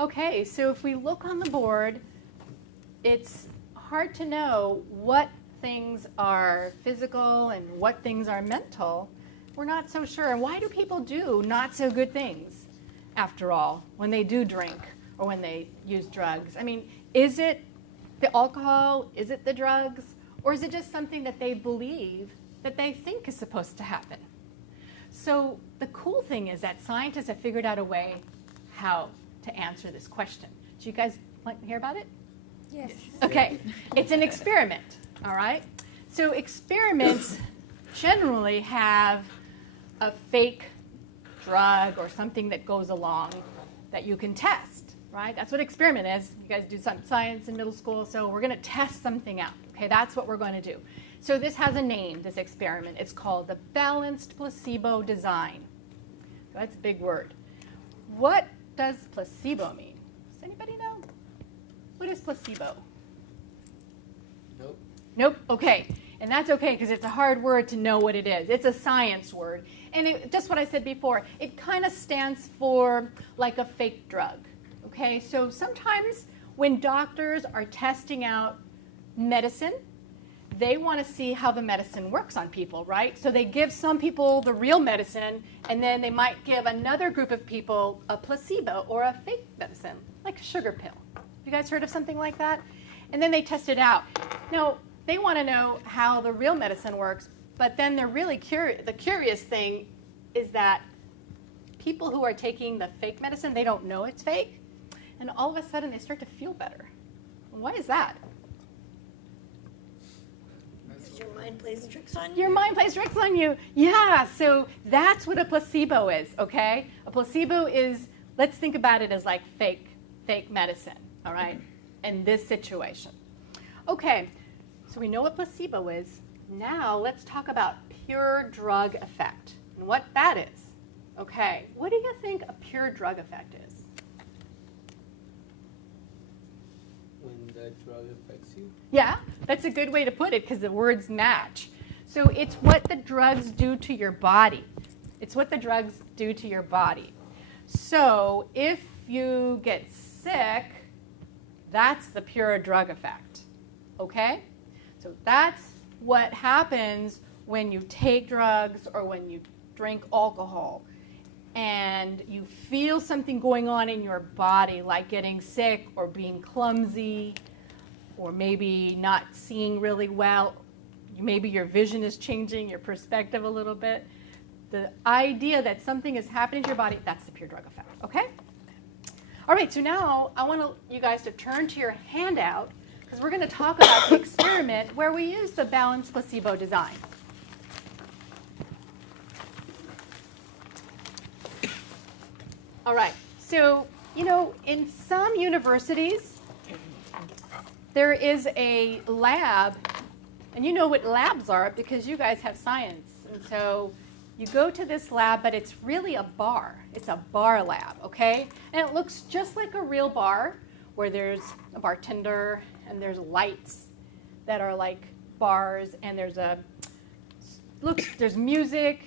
Okay, so if we look on the board, it's hard to know what things are physical and what things are mental. We're not so sure. And why do people do not so good things, after all, when they do drink or when they use drugs? I mean, is it the alcohol? Is it the drugs? Or is it just something that they believe that they think is supposed to happen? So the cool thing is that scientists have figured out a way how to answer this question. Do you guys want to hear about it? Yes. Okay, it's an experiment, all right? So experiments generally have a fake drug or something that goes along that you can test, right? That's what experiment is. You guys do some science in middle school, so we're going to test something out, okay? That's what we're going to do. So this has a name, this experiment. It's called the balanced placebo design. So that's a big word. What does placebo mean? Does anybody know? What is placebo? Nope. Nope. Okay. And that's okay because it's a hard word to know what it is. It's a science word. And just what I said before, it kind of stands for like a fake drug. Okay? So sometimes when doctors are testing out medicine, they want to see how the medicine works on people, right? So they give some people the real medicine, and then they might give another group of people a placebo or a fake medicine, like a sugar pill. You guys heard of something like that? And then they test it out. Now, they want to know how the real medicine works, but then they're really curious. The curious thing is that people who are taking the fake medicine, they don't know it's fake, and all of a sudden they start to feel better. Why is that? Your mind plays tricks on you. Your mind plays tricks on you. Yeah, so that's what a placebo is, okay? A placebo is, let's think about it as like fake medicine, all right, in this situation. Okay, so we know what placebo is. Now let's talk about pure drug effect and what that is. Okay, what do you think a pure drug effect is? When the drug affects you? Yeah, that's a good way to put it because the words match. So it's what the drugs do to your body. It's what the drugs do to your body. So if you get sick, that's the pure drug effect. Okay? So that's what happens when you take drugs or when you drink alcohol and you feel something going on in your body, like getting sick or being clumsy or maybe not seeing really well. Maybe your vision is changing, your perspective a little bit. The idea that something is happening to your body, that's the pure drug effect, okay? All right, so now I want you guys to turn to your handout because we're going to talk about the experiment where we use the balanced placebo design. All right, so, in some universities, there is a lab, and you know what labs are because you guys have science. And so you go to this lab, but it's really a bar. It's a bar lab, okay? And it looks just like a real bar where there's a bartender and there's lights that are like bars, and there's music,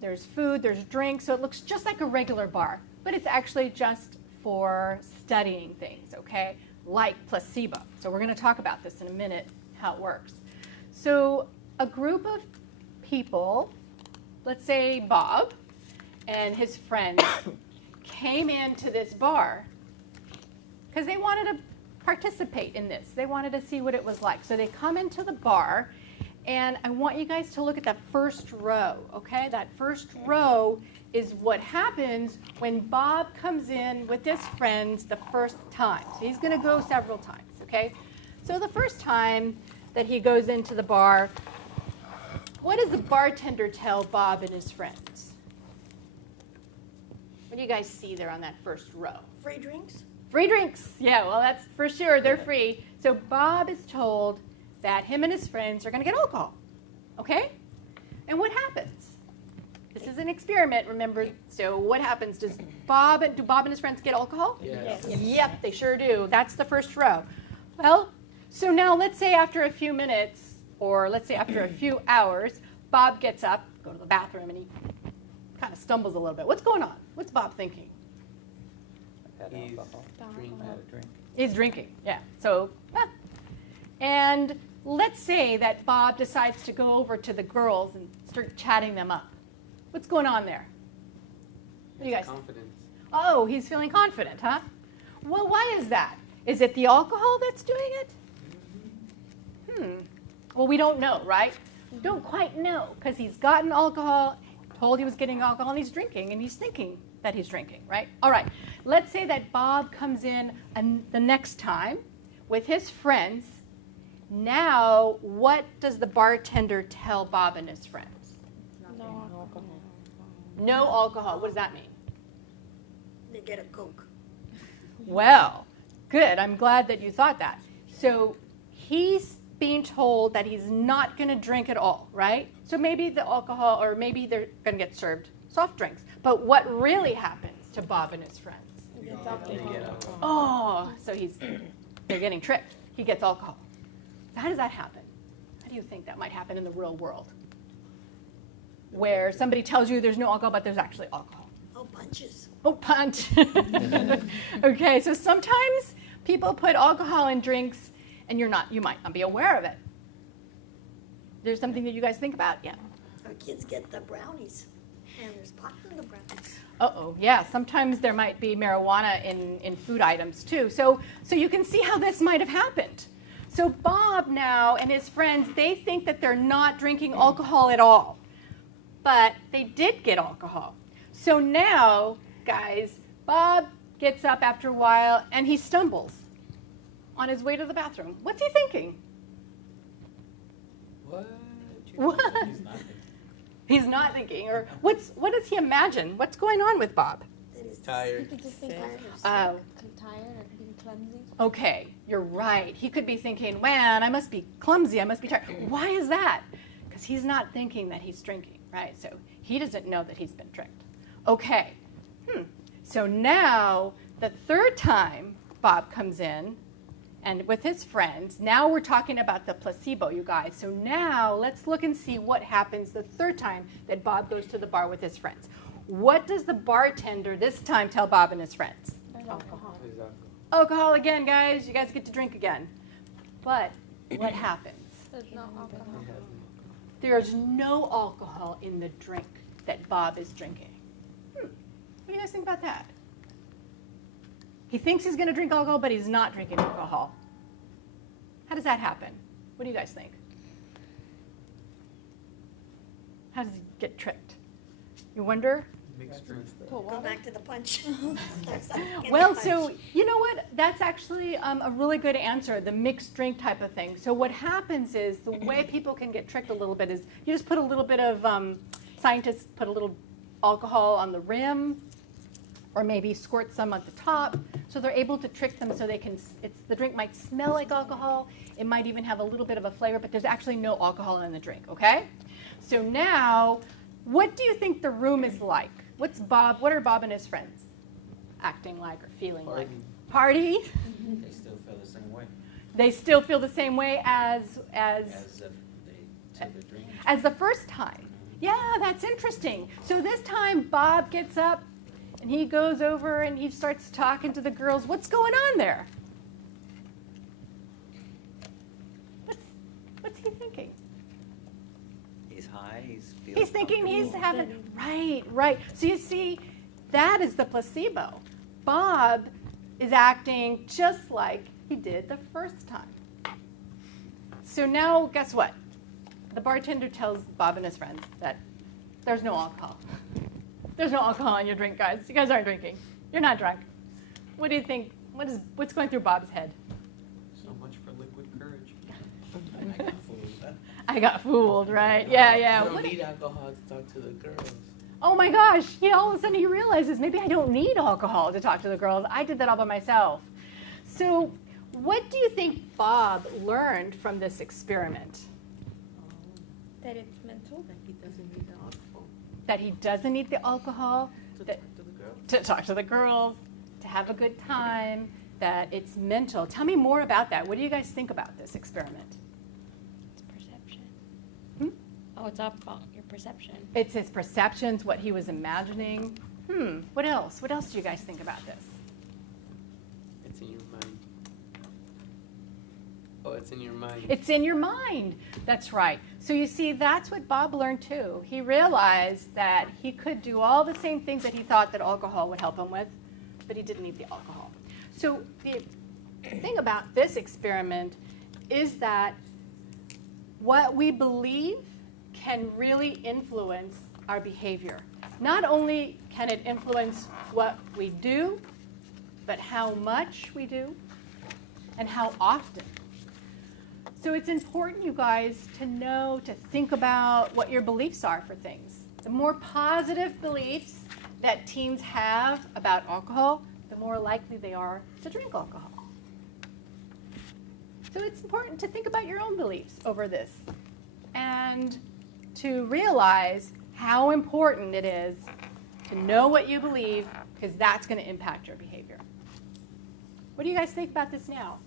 there's food, there's drinks, so it looks just like a regular bar. But it's actually just for studying things, okay, like placebo. So we're going to talk about this in a minute, how it works. So a group of people, let's say Bob and his friends, came into this bar because they wanted to participate in this. They wanted to see what it was like. So they come into the bar, and I want you guys to look at that first row, okay? That first row is what happens when Bob comes in with his friends the first time. So he's going to go several times, okay? So the first time that he goes into the bar, what does the bartender tell Bob and his friends? What do you guys see there on that first row? Free drinks? Free drinks. Yeah, well, that's for sure. They're free. So Bob is told that him and his friends are going to get alcohol, okay? And what happens? This is an experiment, remember. So what happens? Do Bob and his friends get alcohol? Yes. Yep, they sure do. That's the first row. Well, so now let's say after a few minutes, or let's say after a few hours, Bob gets up, go to the bathroom, and he kind of stumbles a little bit. What's going on? What's Bob thinking? Had He's alcohol. drinking. Had a drink. He's drinking, yeah. So, and let's say that Bob decides to go over to the girls and start chatting them up. What's going on there? What do you guys think? Confidence. Oh, he's feeling confident, huh? Well, why is that? Is it the alcohol that's doing it? Well, we don't know, right? We don't quite know because he's gotten alcohol, told he was getting alcohol, and he's drinking, and he's thinking that he's drinking, right? All right. Let's say that Bob comes in the next time with his friends. Now, what does the bartender tell Bob and his friends? No alcohol. No alcohol. What does that mean? They get a Coke. Well, good. I'm glad that you thought that. So he's being told that he's not going to drink at all, right? So maybe the alcohol, or maybe they're going to get served soft drinks. But what really happens to Bob and his friends? They get alcohol. Oh, so they're getting tricked. He gets alcohol. So how does that happen? How do you think that might happen in the real world? Where somebody tells you there's no alcohol, but there's actually alcohol. Oh, punches. Oh, punch. Okay, so sometimes people put alcohol in drinks and you might not be aware of it. There's something that you guys think about? Yeah. Our kids get the brownies, and there's pot in the brownies. Uh-oh, yeah, sometimes there might be marijuana in food items too. So you can see how this might have happened. So Bob now and his friends, they think that they're not drinking alcohol at all, but they did get alcohol. So now, guys, Bob gets up after a while and he stumbles on his way to the bathroom. What's he thinking? What? What? He's not thinking. He's not thinking, or what does he imagine? What's going on with Bob? That is Tired. Tired of tired or being clumsy. Okay, you're right. He could be thinking, man, I must be clumsy, I must be tired. Why is that? Because he's not thinking that he's drinking, right? So he doesn't know that he's been tricked. Okay, so now the third time Bob comes in and with his friends, now we're talking about the placebo, you guys. So now let's look and see what happens the third time that Bob goes to the bar with his friends. What does the bartender this time tell Bob and his friends? There's alcohol. There's alcohol. Alcohol again, guys. You guys get to drink again. But what happens? There's no alcohol. He has There's no alcohol in the drink that Bob is drinking. What do you guys think about that? He thinks he's going to drink alcohol, but he's not drinking alcohol. How does that happen? What do you guys think? How does he get tricked? You wonder? mixed drinks. Go back to the punch. Well, so you know what? That's actually a really good answer, the mixed drink type of thing. So what happens is the way people can get tricked a little bit is you just put a little bit of, scientists put a little alcohol on the rim or maybe squirt some at the top. So they're able to trick them so they can, the drink might smell like alcohol. It might even have a little bit of a flavor, but there's actually no alcohol in the drink, okay? So now, what do you think the room is like? What are Bob and his friends acting like or feeling like? Party? They still feel the same way They still feel the same way as as if they took a drink. as the first time. Yeah, that's interesting. So this time Bob gets up and he goes over and he starts talking to the girls. What's going on there? What's he thinking? He's high. He's thinking he's having, right. So you see, that is the placebo. Bob is acting just like he did the first time. So now, guess what? The bartender tells Bob and his friends that there's no alcohol. There's no alcohol in your drink, guys. You guys aren't drinking. You're not drunk. What do you think? What's going through Bob's head? So much for liquid courage. I got fooled. I got fooled, right? Yeah. I don't need alcohol to talk to the girls. Oh my gosh, all of a sudden he realizes maybe I don't need alcohol to talk to the girls. I did that all by myself. So what do you think Bob learned from this experiment? That it's mental. That he doesn't need the alcohol That he doesn't need the alcohol to that- talk to the girls. to talk to the girls, to have a good time, that it's mental. Tell me more about that. What do you guys think about this experiment? It's perception. Hmm? Oh, it's all about your perception. It's his perceptions, what he was imagining. What else? What else do you guys think about this? Oh, it's in your mind. It's in your mind. That's right. So you see, that's what Bob learned too. He realized that he could do all the same things that he thought that alcohol would help him with, but he didn't need the alcohol. So the thing about this experiment is that what we believe can really influence our behavior. Not only can it influence what we do, but how much we do and how often. So it's important, you guys, to know, to think about what your beliefs are for things. The more positive beliefs that teens have about alcohol, the more likely they are to drink alcohol. So it's important to think about your own beliefs over this and to realize how important it is to know what you believe, because that's going to impact your behavior. What do you guys think about this now?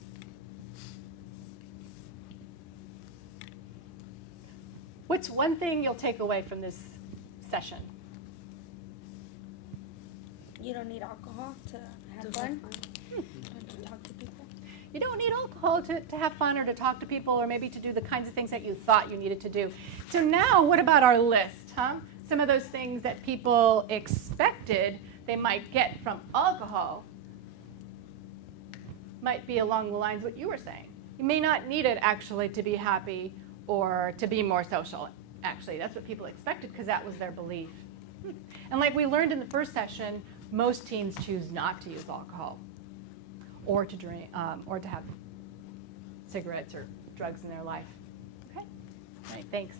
What's one thing you'll take away from this session? You don't need alcohol to have fun. To talk to people. You don't need alcohol to have fun or to talk to people or maybe to do the kinds of things that you thought you needed to do. So now what about our list, huh? Some of those things that people expected they might get from alcohol might be along the lines of what you were saying. You may not need it actually to be happy or to be more social. Actually, that's what people expected because that was their belief. And like we learned in the first session, most teens choose not to use alcohol or to drink or to have cigarettes or drugs in their life. Okay? All right, thanks.